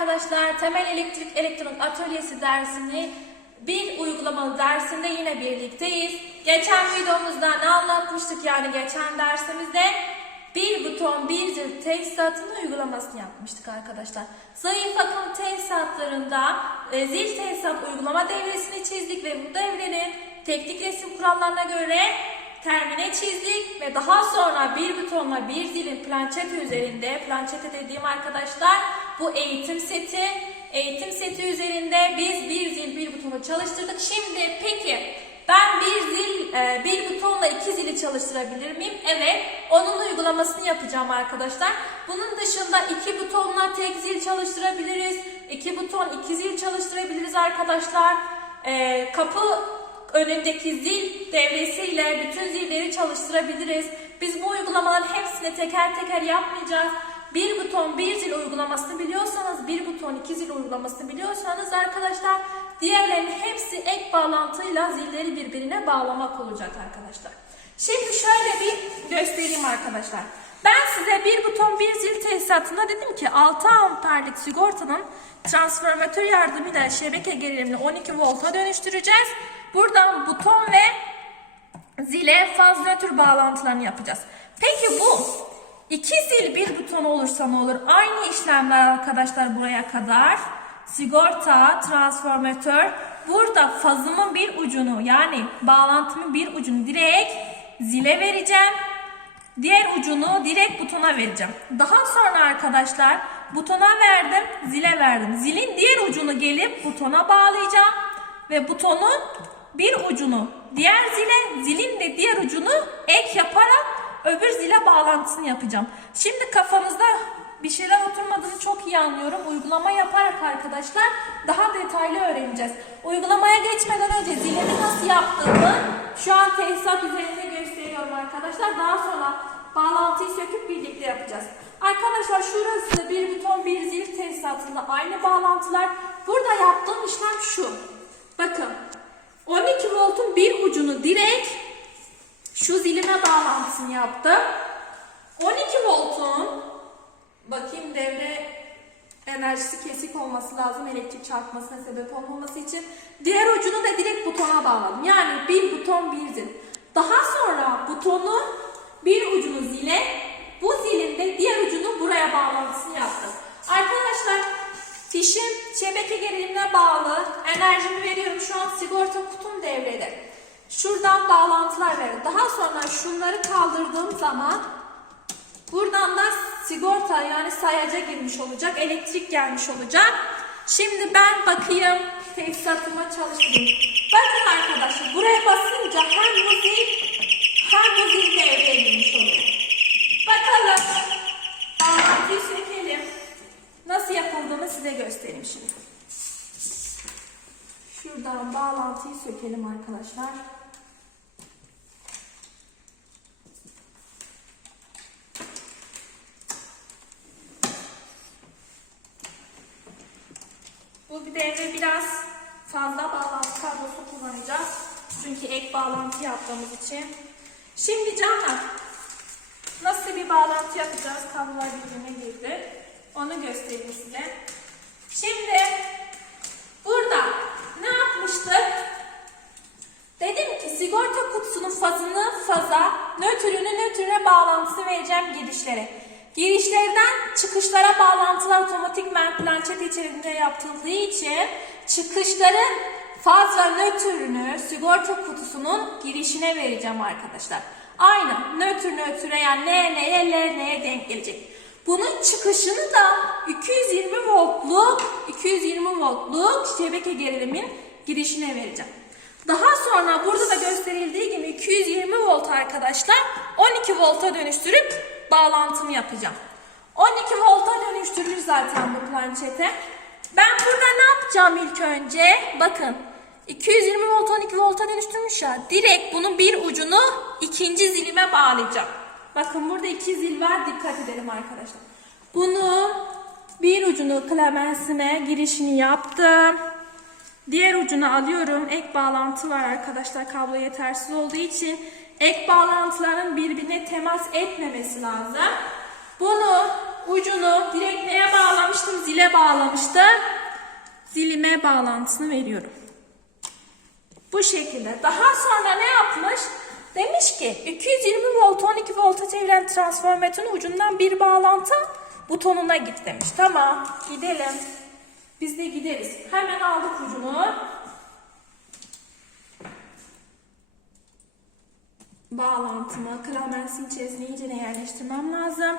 arkadaşlar. Temel Elektrik Elektronik Atölyesi dersini bir uygulamalı dersinde yine birlikteyiz. Geçen videomuzda ne anlatmıştık yani geçen dersimizde bir buton bir zil tesisatının uygulamasını yapmıştık arkadaşlar. Zayıf akım tesisatlarında e, zil tesisat uygulama devresini çizdik ve bu devrenin teknik resim kurallarına göre termine çizdik ve daha sonra bir butonla bir zilin plançete üzerinde, plançete dediğim arkadaşlar bu eğitim seti, eğitim seti üzerinde biz bir zil bir butonu çalıştırdık. Şimdi peki ben bir zil, e, bir butonla iki zili çalıştırabilir miyim? Evet, onun uygulamasını yapacağım arkadaşlar. Bunun dışında iki butonla tek zil çalıştırabiliriz. iki buton iki zil çalıştırabiliriz arkadaşlar. E, kapı önündeki zil devresiyle bütün zilleri çalıştırabiliriz. Biz bu uygulamaların hepsini teker teker yapmayacağız. Bir buton bir zil uygulamasını biliyorsanız, bir buton iki zil uygulamasını biliyorsanız arkadaşlar diğerlerinin hepsi ek bağlantıyla zilleri birbirine bağlamak olacak arkadaşlar. Şimdi şöyle bir göstereyim arkadaşlar. Ben size bir buton bir zil tesisatında dedim ki 6 amperlik sigortanın transformatör yardımıyla şebeke gerilimini 12 volta dönüştüreceğiz. Buradan buton ve zile faz nötr bağlantılarını yapacağız. Peki bu iki zil bir buton olursa ne olur? Aynı işlemler arkadaşlar buraya kadar. Sigorta, transformatör. Burada fazımın bir ucunu yani bağlantımın bir ucunu direkt zile vereceğim. Diğer ucunu direkt butona vereceğim. Daha sonra arkadaşlar butona verdim, zile verdim. Zilin diğer ucunu gelip butona bağlayacağım ve butonun bir ucunu diğer zile, zilin de diğer ucunu ek yaparak öbür zile bağlantısını yapacağım. Şimdi kafanızda bir şeyler oturmadığını çok iyi anlıyorum. Uygulama yaparak arkadaşlar daha detaylı öğreneceğiz. Uygulamaya geçmeden önce zilimi nasıl yaptığımı şu an tesisat üzerinde gösteriyorum arkadaşlar. Daha sonra bağlantıyı söküp birlikte yapacağız. Arkadaşlar şurası bir buton bir zil tesisatında aynı bağlantılar. Burada yaptığım işlem şu. Bakın 12 voltun bir ucunu direkt şu zilime bağlantısını yaptım. 12 voltun bakayım devre enerjisi kesik olması lazım elektrik çarpmasına sebep olmaması için. Diğer ucunu da direkt butona bağladım. Yani bir buton bir. Daha sonra butonun bir ucunu zile, bu zilin de diğer ucunu buraya bağlantısını yaptım. Arkadaşlar fişim şebeke gerilimine bağlı. Enerjimi veriyorum. Şu an sigorta kutum devrede. Şuradan bağlantılar verin. Daha sonra şunları kaldırdığım zaman buradan da sigorta yani sayaca girmiş olacak. Elektrik gelmiş olacak. Şimdi ben bakayım tesisatıma çalıştırayım. Bakın arkadaşlar buraya basınca hem bu zil hem bu zil devreye girmiş oluyor. Bakalım. Bağlantıyı sökelim. Nasıl yapıldığını size göstereyim şimdi. Şuradan bağlantıyı sökelim arkadaşlar. Bu bir devre biraz fazla bağlantı kablosu kullanacağız. Çünkü ek bağlantı yaptığımız için. Şimdi canlar nasıl bir bağlantı yapacağız? Kablolar birbirine girdi. Onu göstereyim size. Şimdi burada ne yapmıştık? Dedim ki sigorta kutusunun fazını faza, nötrünü nötrüne bağlantısı vereceğim girişlere. Girişlerden çıkışlara bağlantılar otomatikmen plançet içerisinde yapıldığı için çıkışların faz ve nötrünü sigorta kutusunun girişine vereceğim arkadaşlar. Aynı nötr nötre yani N neye L neye denk gelecek. Bunun çıkışını da 220 voltluk 220 voltluk şebeke gerilimin girişine vereceğim. Daha sonra burada da gösterildiği gibi 220 volt arkadaşlar 12 volta dönüştürüp bağlantımı yapacağım. 12 volta dönüştürülür zaten bu planşete. Ben burada ne yapacağım ilk önce? Bakın 220 volt 12 volta dönüştürmüş ya. Direkt bunun bir ucunu ikinci zilime bağlayacağım. Bakın burada iki zil var dikkat edelim arkadaşlar. Bunu bir ucunu klemensime girişini yaptım. Diğer ucunu alıyorum. Ek bağlantı var arkadaşlar. Kablo yetersiz olduğu için ek bağlantıların birbirine temas etmemesi lazım. Bunu ucunu direkt neye bağlamıştım? Zile bağlamıştım. Zilime bağlantısını veriyorum. Bu şekilde. Daha sonra ne yapmış? Demiş ki 220 volt 12 volta çeviren transformatörün ucundan bir bağlantı butonuna git demiş. Tamam gidelim. Biz de gideriz. Hemen aldık ucunu. Bağlantımı Klamens'in içerisine iyice yerleştirmem lazım.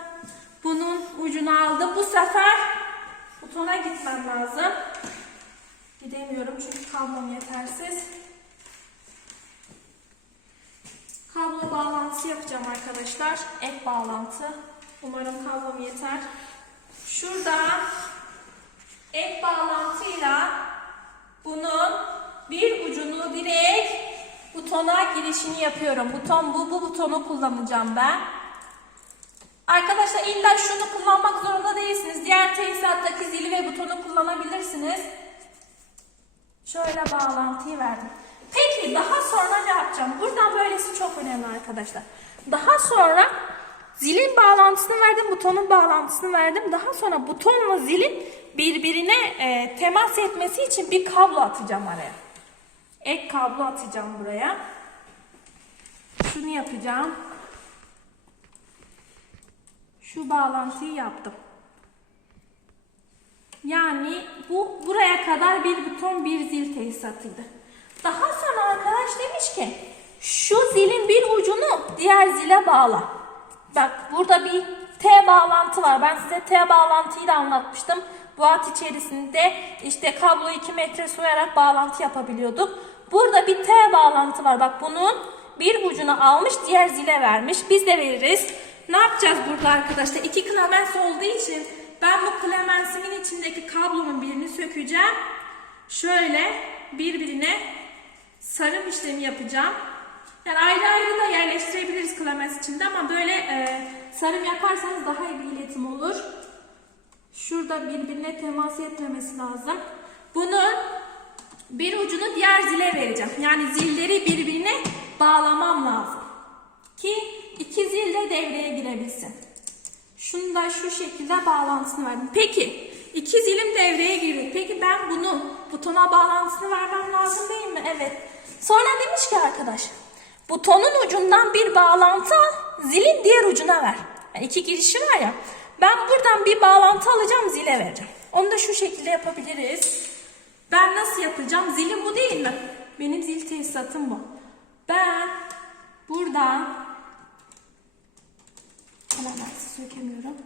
Bunun ucunu aldım. Bu sefer butona gitmem lazım. Gidemiyorum çünkü kablom yetersiz. Kablo bağlantısı yapacağım arkadaşlar. Ek bağlantı. Umarım kablom yeter. Şurada ek bağlantıyla bunun bir ucunu direkt butona girişini yapıyorum. Buton bu, bu butonu kullanacağım ben. Arkadaşlar illa şunu kullanmak zorunda değilsiniz. Diğer tesisattaki zili ve butonu kullanabilirsiniz. Şöyle bağlantıyı verdim. Peki daha sonra ne yapacağım? Buradan böylesi çok önemli arkadaşlar. Daha sonra zilin bağlantısını verdim, butonun bağlantısını verdim. Daha sonra butonla zilin birbirine e, temas etmesi için bir kablo atacağım araya. Ek kablo atacağım buraya. Şunu yapacağım. Şu bağlantıyı yaptım. Yani bu buraya kadar bir buton bir zil tesisatıydı. Daha sonra arkadaş demiş ki şu zilin bir ucunu diğer zile bağla. Bak burada bir T bağlantı var. Ben size T bağlantıyı da anlatmıştım. Bu at içerisinde işte kablo 2 metre soyarak bağlantı yapabiliyorduk. Burada bir T bağlantı var. Bak bunun bir ucunu almış diğer zile vermiş. Biz de veririz. Ne yapacağız burada arkadaşlar? İki klamens olduğu için ben bu klemensimin içindeki kablonun birini sökeceğim. Şöyle birbirine sarım işlemi yapacağım. Yani ayrı ayrı da yerleştirebiliriz klamens içinde ama böyle e, sarım yaparsanız daha iyi bir iletim olur. Şurada birbirine temas etmemesi lazım. Bunun bir ucunu diğer zile vereceğim. Yani zilleri birbirine bağlamam lazım. Ki iki zil de devreye girebilsin. Şunu da şu şekilde bağlantısını verdim. Peki iki zilim devreye girdi. Peki ben bunu butona bağlantısını vermem lazım değil mi? Evet. Sonra demiş ki arkadaş butonun ucundan bir bağlantı zilin diğer ucuna ver. Yani iki girişi var ya. Ben buradan bir bağlantı alacağım zile vereceğim. Onu da şu şekilde yapabiliriz. Ben nasıl yapacağım? Zilim bu değil mi? Benim zil tesisatım bu. Ben buradan Hemen sökemiyorum.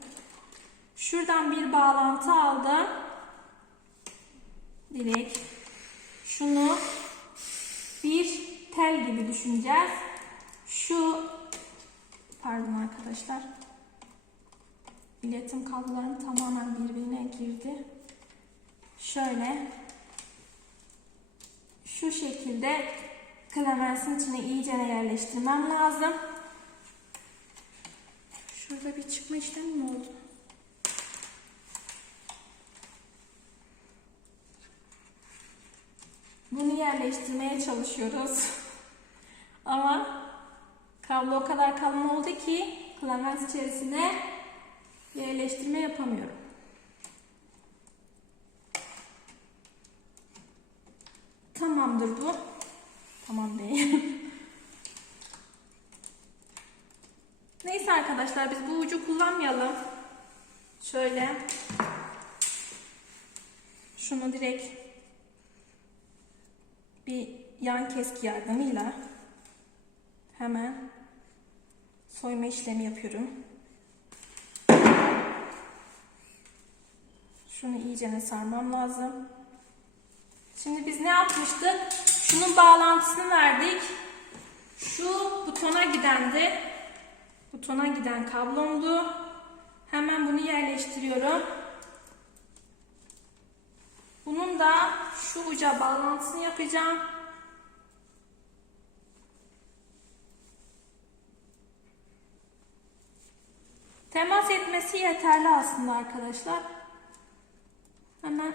Şuradan bir bağlantı aldım. Direkt şunu bir tel gibi düşüneceğiz. Şu pardon arkadaşlar. İletim kablolarım tamamen birbirine girdi. Şöyle şu şekilde klamersin içine iyice yerleştirmem lazım. Şurada bir çıkma işlemi mi oldu? Bunu yerleştirmeye çalışıyoruz. Ama kablo o kadar kalın oldu ki klavens içerisine yerleştirme yapamıyorum. Tamamdır bu. Tamam değil. Neyse arkadaşlar biz bu ucu kullanmayalım. Şöyle şunu direkt bir yan keski yardımıyla hemen soyma işlemi yapıyorum. Şunu iyice sarmam lazım. Şimdi biz ne yapmıştık? Şunun bağlantısını verdik. Şu butona gidendi. Butona giden kablomdu. Hemen bunu yerleştiriyorum. Bunun da şu uca bağlantısını yapacağım. Temas etmesi yeterli aslında arkadaşlar. Hemen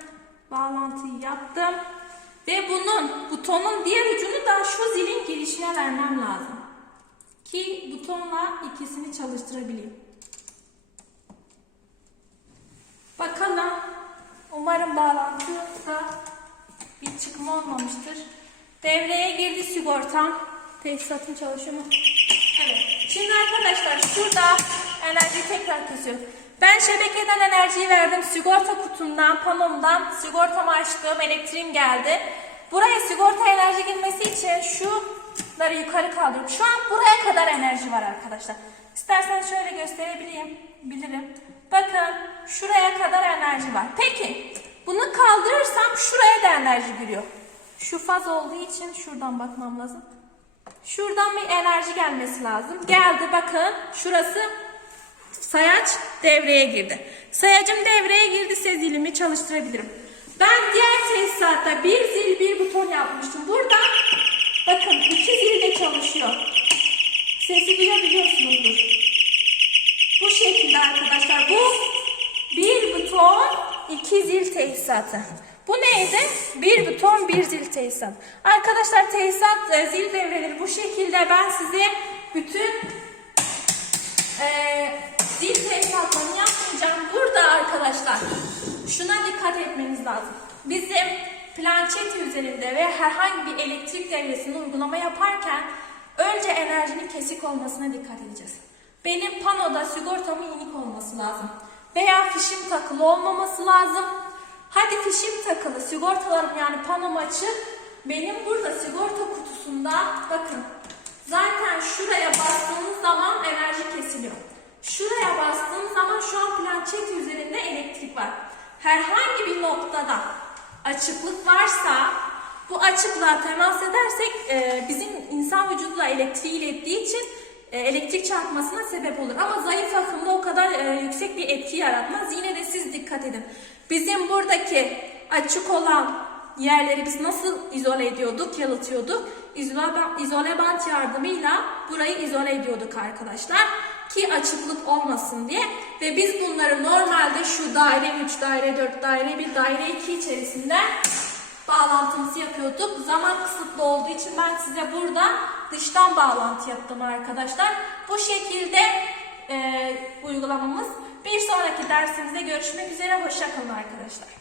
bağlantıyı yaptım. Ve bunun butonun diğer ucunu da şu zilin girişine vermem lazım. Ki butonla ikisini çalıştırabileyim. Umarım bağlantıda bir çıkma olmamıştır. Devreye girdi sigortam. Tesisatım çalışıyor mu? Evet. Şimdi arkadaşlar şurada enerjiyi tekrar kesiyorum. Ben şebekeden enerjiyi verdim. Sigorta kutumdan, panomdan sigortamı açtım. Elektriğim geldi. Buraya sigorta enerji girmesi için şunları yukarı kaldırıyorum. Şu an buraya kadar enerji var arkadaşlar. İsterseniz şöyle gösterebileyim. Bilirim. Bakın şuraya kadar enerji var. Peki bunu kaldırırsam şuraya da enerji giriyor. Şu faz olduğu için şuradan bakmam lazım. Şuradan bir enerji gelmesi lazım. Geldi bakın şurası sayaç devreye girdi. Sayacım devreye girdiyse zilimi çalıştırabilirim. Ben diğer tesisatta bir zil bir buton yapmıştım. Burada bakın iki zil de çalışıyor. Sesi duyabiliyorsunuzdur. Bu şekilde arkadaşlar. Bu bir buton iki zil tesisatı. Bu neydi? Bir buton bir zil tesisat. Arkadaşlar tesisat e, zil devreleri bu şekilde ben size bütün e, zil tesisatlarını yapmayacağım. Burada arkadaşlar şuna dikkat etmeniz lazım. Bizim plançeti üzerinde ve herhangi bir elektrik devresinde uygulama yaparken önce enerjinin kesik olmasına dikkat edeceğiz. Benim panoda sigortamın inik olması lazım. Veya fişim takılı olmaması lazım. Hadi fişim takılı, sigortalarım yani panom açık. Benim burada sigorta kutusunda bakın zaten şuraya bastığınız zaman enerji kesiliyor. Şuraya bastığınız zaman şu an plançet üzerinde elektrik var. Herhangi bir noktada açıklık varsa bu açıklığa temas edersek e, bizim insan vücuduna elektriği ilettiği için e, elektrik çarpmasına sebep olur. Ama zayıf akımda o kadar e, yüksek bir etki yaratmaz. Yine de siz dikkat edin. Bizim buradaki açık olan yerleri biz nasıl izole ediyorduk, yalıtıyorduk? İzole, bant yardımıyla burayı izole ediyorduk arkadaşlar. Ki açıklık olmasın diye. Ve biz bunları normalde şu daire 3, daire 4, daire 1, daire 2 içerisinde bağlantımızı yapıyorduk. Zaman kısıtlı olduğu için ben size burada dıştan bağlantı yaptım arkadaşlar. Bu şekilde e, uygulamamız. Bir sonraki dersimizde görüşmek üzere. Hoşçakalın arkadaşlar.